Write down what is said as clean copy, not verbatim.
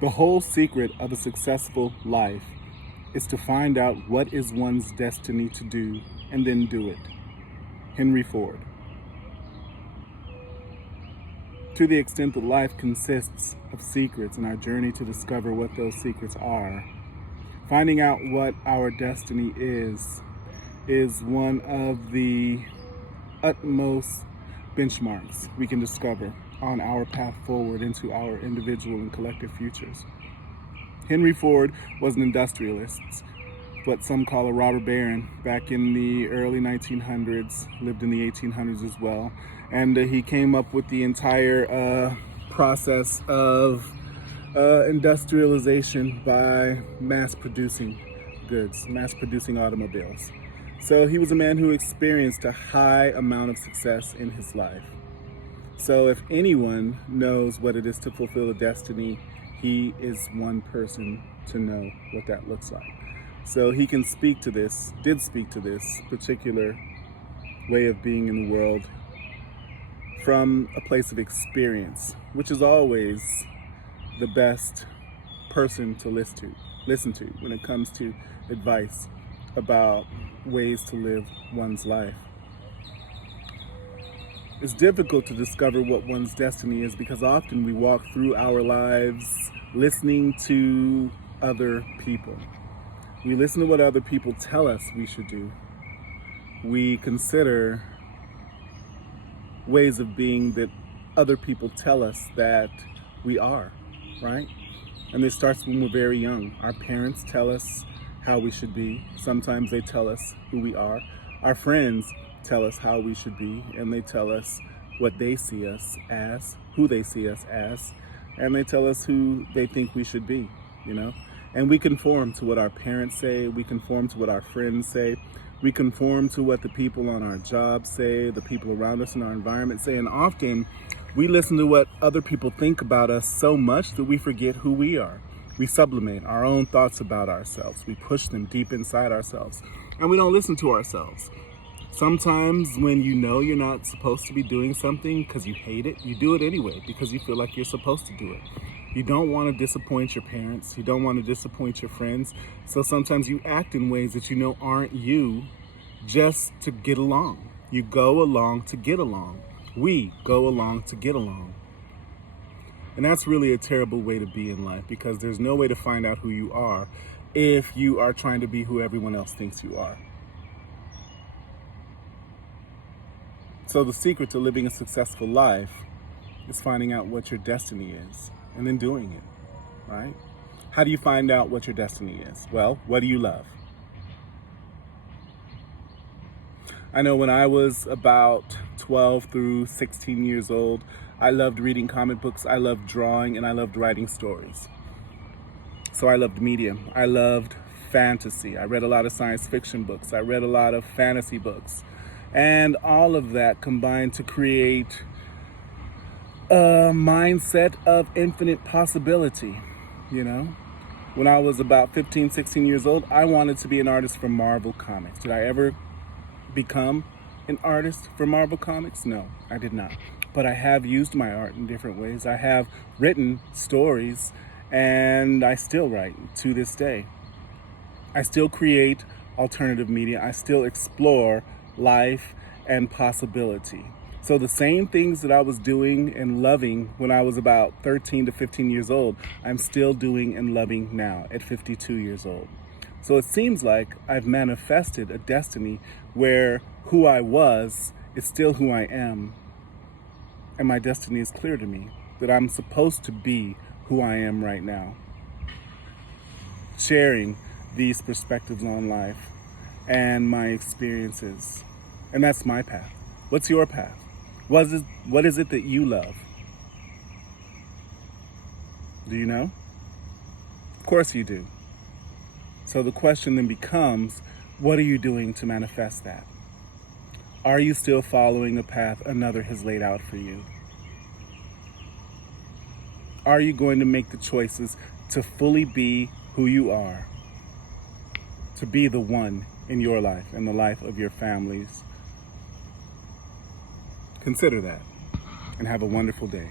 The whole secret of a successful life is to find out what is one's destiny to do and then do it. Henry Ford. To the extent that life consists of secrets and our journey to discover what those secrets are, finding out what our destiny is one of the utmost benchmarks we can discover on our path forward into our individual and collective futures. Henry Ford was an industrialist, what some call a robber baron, back in the early 1900s, lived in the 1800s as well. And he came up with the entire process of industrialization by mass producing goods, mass producing automobiles. So he was a man who experienced a high amount of success in his life. So if anyone knows what it is to fulfill a destiny, he is one person to know what that looks like. So he can speak to this, did speak to this particular way of being in the world from a place of experience, which is always the best person to listen to when it comes to advice about ways to live one's life. It's difficult to discover what one's destiny is because often we walk through our lives listening to other people. We listen to what other people tell us we should do. We consider ways of being that other people tell us that we are, right? And this starts when we're very young. Our parents tell us how we should be. Sometimes they tell us who we are. Our friends tell us how we should be, and they tell us what they see us as, who they see us as, and they tell us who they think we should be, you know? And we conform to what our parents say, we conform to what our friends say, we conform to what the people on our job say, the people around us in our environment say, and often we listen to what other people think about us so much that we forget who we are. We sublimate our own thoughts about ourselves, we push them deep inside ourselves, and we don't listen to ourselves. Sometimes when you know you're not supposed to be doing something because you hate it, you do it anyway because you feel like you're supposed to do it. You don't want to disappoint your parents. You don't want to disappoint your friends. So sometimes you act in ways that you know aren't you just to get along. You go along to get along. We go along to get along. And that's really a terrible way to be in life because there's no way to find out who you are if you are trying to be who everyone else thinks you are. So the secret to living a successful life is finding out what your destiny is and then doing it, right? How do you find out what your destiny is? Well, what do you love? I know when I was about 12 through 16 years old, I loved reading comic books, I loved drawing, and I loved writing stories. So I loved media. I loved fantasy. I read a lot of science fiction books. I read a lot of fantasy books. And all of that combined to create a mindset of infinite possibility, you know? When I was about 15, 16 years old, I wanted to be an artist for Marvel Comics. Did I ever become an artist for Marvel Comics? No, I did not. But I have used my art in different ways. I have written stories, and I still write to this day. I still create alternative media. I still explore life and possibility. So the same things that I was doing and loving when I was about 13 to 15 years old, I'm still doing and loving now at 52 years old. So it seems like I've manifested a destiny where who I was is still who I am. And my destiny is clear to me, that I'm supposed to be who I am right now. Sharing these perspectives on life and my experiences. And that's my path. What's your path? What is it that you love? Do you know? Of course you do. So the question then becomes, what are you doing to manifest that? Are you still following a path another has laid out for you? Are you going to make the choices to fully be who you are? To be the one in your life and the life of your families? Consider that and have a wonderful day.